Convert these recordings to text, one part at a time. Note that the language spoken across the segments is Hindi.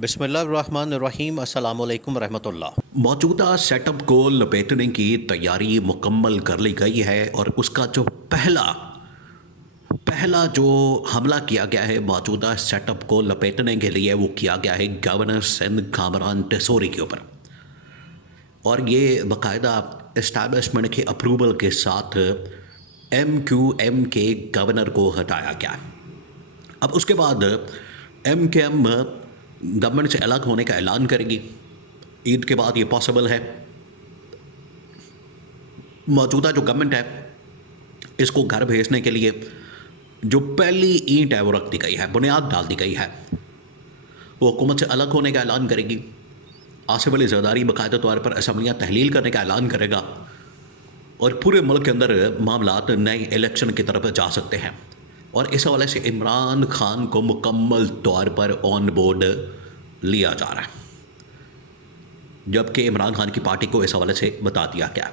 बिस्मिल्लाहिर्रहमानिर्रहीम अस्सलामुअलैकुम रहमतुल्लाह। मौजूदा सेटअप को लपेटने की तैयारी मुकम्मल कर ली गई है और उसका जो पहला पहला जो हमला किया गया है मौजूदा सेटअप को लपेटने के लिए वो किया गया है गवर्नर सिंध कामरान टेसोरी के ऊपर। और ये बाकायदा इस्टेब्लिशमेंट के अप्रूवल के साथ MQM के गवर्नर को हटाया गया। अब उसके बाद MQM गवर्नमेंट से अलग होने का ऐलान करेगी। ईद के बाद ये पॉसिबल है। मौजूदा जो गवर्नमेंट है इसको घर भेजने के लिए जो पहली ईंट है वो रख दी गई है, बुनियाद डाल दी गई है। वो हुकूमत से अलग होने का ऐलान करेगी। आसिफ अली जरदारी बाकायदा तौर पर असम्बलियाँ तहलील करने का ऐलान करेगा और पूरे मुल्क के अंदर मामलात नए इलेक्शन की तरफ जा सकते हैं। और इस हवाले से इमरान खान को मुकम्मल तौर पर ऑन बोर्ड लिया जा रहा है, जबकि इमरान खान की पार्टी को इस हवाले से बता दिया गया।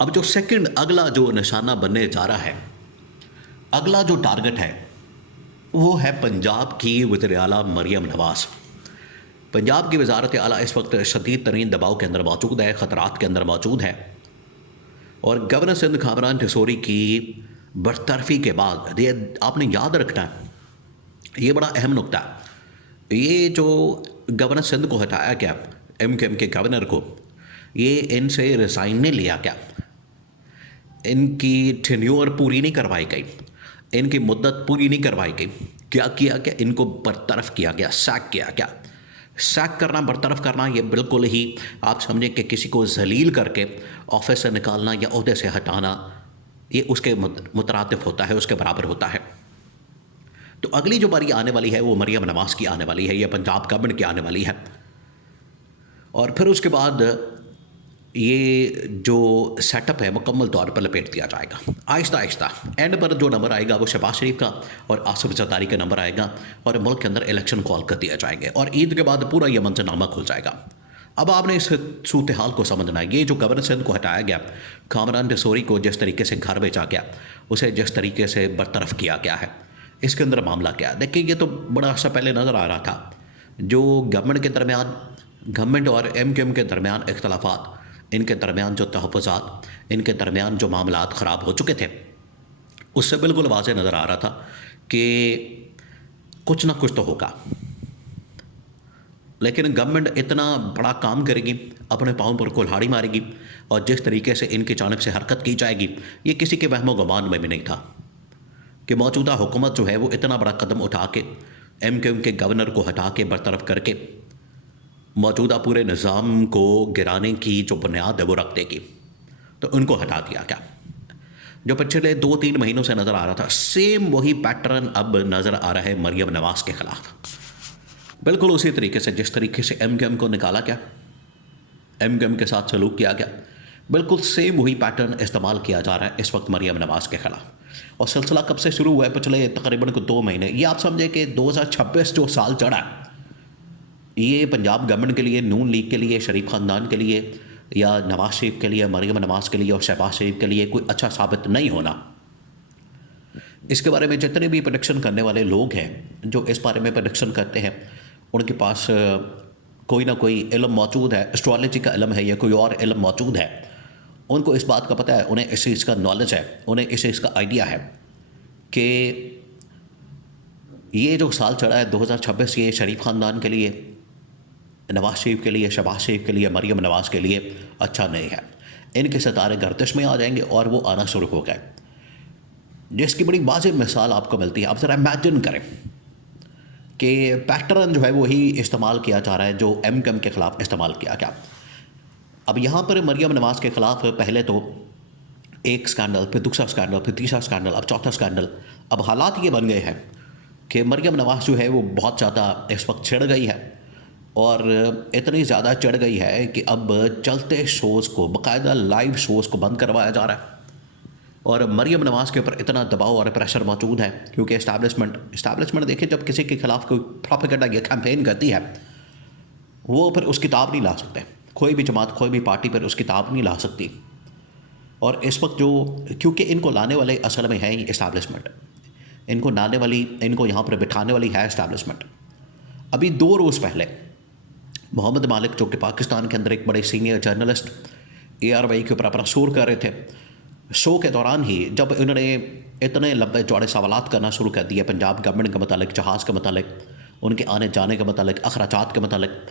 अब जो सेकंड अगला जो निशाना बनने जा रहा है, अगला जो टारगेट है वो है पंजाब की वज़ीर आला मरियम नवाज़। पंजाब की वज़ारत आला इस वक्त शदीद तरीन दबाव के अंदर मौजूद है, ख़तरात के अंदर मौजूद है। और गवर्नर सिंध कामरान टेसोरी की बरतरफी के बाद ये आपने याद रखना है, ये बड़ा अहम नुक्ता है। ये जो गवर्नर सिंध को हटाया गया MQM के गवर्नर को, ये इनसे रिज़ाइन नहीं लिया गया, इनकी टेन्योर पूरी नहीं करवाई गई, इनकी मुद्दत पूरी नहीं करवाई गई। क्या किया गया? इनको बरतरफ किया गया, सैक किया गया। सैक करना, बरतरफ करना, ये बिल्कुल ही आप समझें कि किसी को जलील करके ऑफिस से निकालना या ओहदे से हटाना, ये उसके मुतरातिफ होता है, उसके बराबर होता है। तो अगली जो बारी आने वाली है वो मरियम नवाज़ की आने वाली है, या पंजाब गवर्नमेंट की आने वाली है। और फिर उसके बाद ये जो सेटअप है मुकम्मल तौर पर लपेट दिया जाएगा। आहिस्ता आहिस्ता एंड पर जो नंबर आएगा वो शहबाज शरीफ का और आसिफ जरदारी का नंबर आएगा और मुल्क के अंदर इलेक्शन कॉल कर दिया जाएंगे और ईद के बाद पूरा ये मंजरनामा खुल जाएगा। अब आपने इस सूरत हाल को समझना है। ये जो गवर्नर सिंध को हटाया गया, कामरान टेसोरी को जिस तरीके से घर भेजा गया, उसे जिस तरीके से बरतरफ किया गया है, इसके अंदर मामला क्या है? देखिए, ये तो बड़ा अर्सा पहले नज़र आ रहा था। जो गवर्नमेंट के दरमियान, गवर्नमेंट और MQM के दरमियान इख्तलाफात, इनके दरमियान जो तहफ़्फ़ुज़ात, इनके दरमियान जो मामलात ख़राब हो चुके थे, उससे बिल्कुल वाज़ेह नज़र आ रहा था कि कुछ ना कुछ तो होगा। लेकिन गवर्नमेंट इतना बड़ा काम करेगी, अपने पाँव पर कुल्हाड़ी मारेगी, और जिस तरीके से इनकी जानिब से हरकत की जाएगी, ये किसी के वहमो गुमान में भी नहीं था कि मौजूदा हुकूमत जो है वो इतना बड़ा कदम उठा के MQM के गवर्नर को हटा के बरतरफ करके मौजूदा पूरे निज़ाम को गिराने की जो बुनियाद है वो रख देगी। तो उनको हटा दिया गया। जो पिछले 2-3 महीनों से नज़र आ रहा था, सेम वही पैटर्न अब नज़र आ रहा है मरियम नवाज़ के ख़िलाफ़। बिल्कुल उसी तरीके से जिस तरीके से MQM को निकाला गया, MQM के साथ सलूक किया गया, बिल्कुल सेम वही पैटर्न इस्तेमाल किया जा रहा है इस वक्त मरियम नवाज़ के ख़िलाफ़। और सिलसिला कब से शुरू हुआ है? पिछले तकरीबन 2 महीने। ये आप समझे कि 2026 जो साल चढ़ा है, ये पंजाब गवर्नमेंट के लिए, नून लीग के लिए, शरीफ ख़ानदान के लिए, या नवाज़ शरीफ के लिए, मरियम नवाज़ के लिए और शहबाज शरीफ के लिए कोई अच्छा साबित नहीं होना। इसके बारे में जितने भी प्रेडिक्शन करने वाले लोग हैं, जो इस बारे में प्रेडिक्शन करते हैं, उनके पास कोई ना कोई इल्म मौजूद है, एस्ट्रोलॉजी का इल्म है या कोई और इल्म मौजूद है। उनको इस बात का पता है, उन्हें इस चीज़ का नॉलेज है, उन्हें इस चीज़ का आइडिया है कि ये जो साल चढ़ा है 2026, ये शरीफ ख़ानदान के लिए, नवाज़ शरीफ के लिए, शहबाज शरीफ के लिए, मरियम नवाज़ के लिए अच्छा नहीं है। इनके सितारे गर्दिश में आ जाएंगे और वो आना शुरू हो गए, जिसकी बड़ी वाज़ेह मिसाल आपको मिलती है। आप ज़रा इमेजिन करें कि पैटर्न जो है वही इस्तेमाल किया जा रहा है जो MQM के ख़िलाफ़ इस्तेमाल किया गया। अब यहाँ पर मरियम नवाज़ के ख़िलाफ़ पहले तो एक स्कैंडल, फिर दूसरा स्कैंडल, फिर तीसरा स्कैंडल, अब चौथा स्कैंडल। अब हालात ये बन गए हैं कि मरियम नवाज़ जो है वो बहुत ज़्यादा इस वक्त चिढ़ गई है, और इतनी ज़्यादा चढ़ गई है कि अब चलते शोज़ को, बाकायदा लाइव शोज़ को बंद करवाया जा रहा है। और मरियम नवाज़ के ऊपर इतना दबाव और प्रेशर मौजूद है क्योंकि इस्टेब्लिशमेंट देखिए, जब किसी के ख़िलाफ़ कोई प्रोपेगेंडा या कैंपेन करती है, वो फिर उसकी ताब नहीं ला सकते। कोई भी जमात, कोई भी पार्टी पर उसकी ताब नहीं ला सकती। और इस वक्त जो, क्योंकि इनको लाने वाले असल में है ही इस्टेब्लिशमेंट, इनको यहाँ पर बिठाने वाली है इस्टेब्लिशमेंट। अभी 2 रोज़ पहले मोहम्मद मालिक, जो कि पाकिस्तान के अंदर एक बड़े सीनियर जर्नलिस्ट, ARY के ऊपर अपना शोर कर रहे थे, शो के दौरान ही जब उन्होंने इतने लंबे चौड़े सवालात करना शुरू कर दिए पंजाब गवर्नमेंट के मतलब, जहाज़ के मतलब, उनके आने जाने के मतलब, अखराजात के मतलब,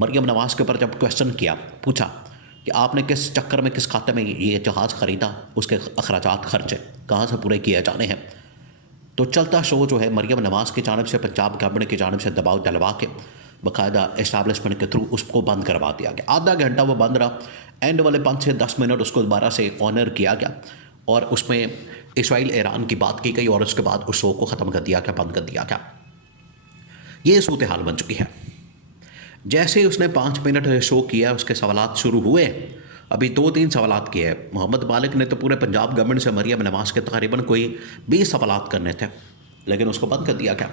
मरियम नवाज़ के ऊपर जब क्वेश्चन किया, पूछा कि आपने किस चक्कर में, किस खाते में ये जहाज़ ख़रीदा, उसके अखराजात खर्चे कहाँ से पूरे किए जाने हैं, तो चलता शो जो है मरियम नवाज़ की जानब से, पंजाब गवर्नमेंट की जानब से दबाव डलवा के बाकायदा इस्टेब्लिशमेंट के थ्रू उसको बंद करवा दिया गया। आधा घंटा वो बंद रहा, एंड वाले 5 से 10 मिनट उसको दोबारा से ऑनर किया गया और उसमें इसराइल ईरान की बात की गई और उसके बाद उस शो को ख़त्म कर दिया गया, बंद कर दिया गया। ये सूरत हाल बन चुकी है। जैसे ही उसने 5 मिनट शो किया, उसके सवालात शुरू हुए, अभी 2-3 सवालात किए। मोहम्मद मालिक ने तो पूरे पंजाब गवर्नमेंट से मरियम नवाज़ के तकरीबन कोई 20 सवालात करने थे, लेकिन उसको बंद कर दिया गया।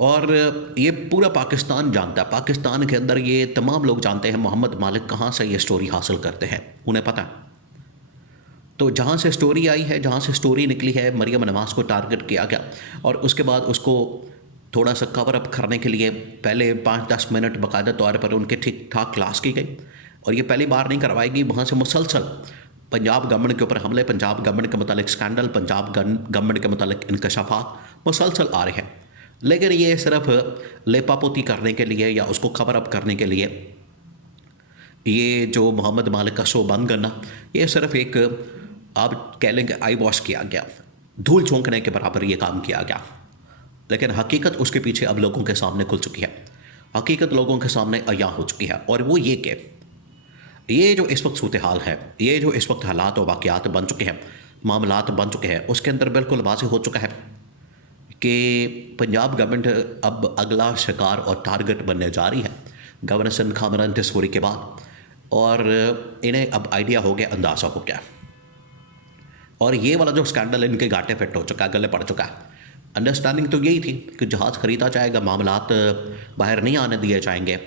और ये पूरा पाकिस्तान जानता है, पाकिस्तान के अंदर ये तमाम लोग जानते हैं मोहम्मद मालिक कहाँ से ये स्टोरी हासिल करते हैं, उन्हें पता है। तो जहाँ से स्टोरी आई है, जहाँ से स्टोरी निकली है, मरियम नवाज़ को टारगेट किया गया और उसके बाद उसको थोड़ा सा कवर अप करने के लिए पहले 5-10 मिनट बाकायदा तौर पर उनके ठीक ठाक क्लास की गई। और ये पहली बार नहीं करवाएगी, वहाँ से मुसलसल पंजाब गवर्नमेंट के ऊपर हमले, पंजाब गवर्नमेंट के मतलब स्कैंडल, पंजाब गवर्नमेंट के मतलब इंकशाफात मुसलसल आ रहे हैं। लेकिन ये सिर्फ लेपापोती करने के लिए या उसको कवर अप करने के लिए, ये जो मोहम्मद मालिक का शो बंद करना, ये सिर्फ एक आप कह लेंगे आई वॉश किया गया, धूल झोंकने के बराबर ये काम किया गया। लेकिन हकीकत उसके पीछे अब लोगों के सामने खुल चुकी है, हकीकत लोगों के सामने अया हो चुकी है। और वो ये कि ये जो इस वक्त सूरत हाल है, ये जो इस वक्त हालात और वाक़यात बन चुके हैं, मामलात बन चुके हैं, उसके अंदर बिल्कुल वाज़ेह हो चुका है कि पंजाब गवर्नमेंट अब अगला शिकार और टारगेट बनने जा रही है गवर्नर सिंध खामरान तस्वरी के बाद। और इन्हें अब आइडिया हो गया, अंदाज़ा हो गया। और ये वाला जो स्कैंडल इनके घाटे फिट हो चुका है, गले पड़ चुका है। अंडरस्टैंडिंग तो यही थी कि जहाज़ ख़रीदा जाएगा, मामलात बाहर नहीं आने दिए जाएंगे,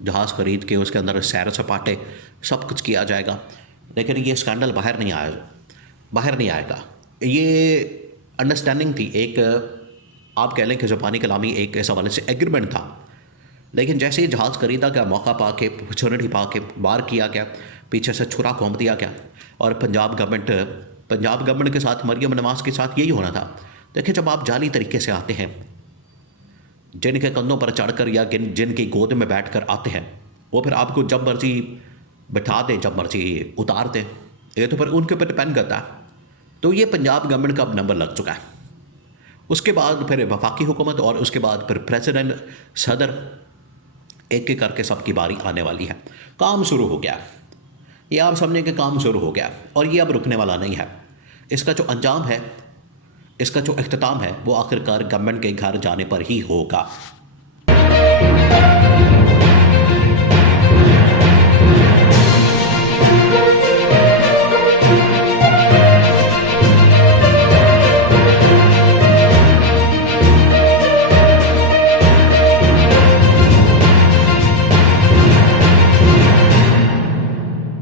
जहाज़ ख़रीद के उसके अंदर सैर सपाटे सब कुछ किया जाएगा। लेकिन ये स्कैंडल बाहर नहीं आएगा। ये अंडरस्टैंडिंग थी, एक आप कह लें कि ज़बानी कलामी एक इस हवाले से एग्रीमेंट था। लेकिन जैसे ही जहाज़ ख़रीदा गया, मौका पा के, अपॉर्चुनिटी पा के बाहर किया गया, पीछे से छुरा घोंप दिया गया। और पंजाब गवर्नमेंट के साथ, मरियम नवाज़ के साथ यही होना था। देखिए, जब आप जाली तरीके से आते हैं, जिनके कंधों पर चढ़कर या जिनकी गोद में बैठकर आते हैं, वो फिर आपको जब मर्जी बिठा दें, जब मर्जी उतार दें, ये तो फिर उनके ऊपर डिपेंड करता है। तो ये पंजाब गवर्नमेंट का अब नंबर लग चुका है। उसके बाद फिर वफाकी हुकूमत और उसके बाद फिर प्रेसिडेंट, सदर, एक एक करके सबकी बारी आने वाली है। काम शुरू हो गया, ये आप समझें कि काम शुरू हो गया और ये अब रुकने वाला नहीं है। इसका जो अंजाम है, इसका जो इख्तिताम है, वो आखिरकार गवर्नमेंट के घर जाने पर ही होगा।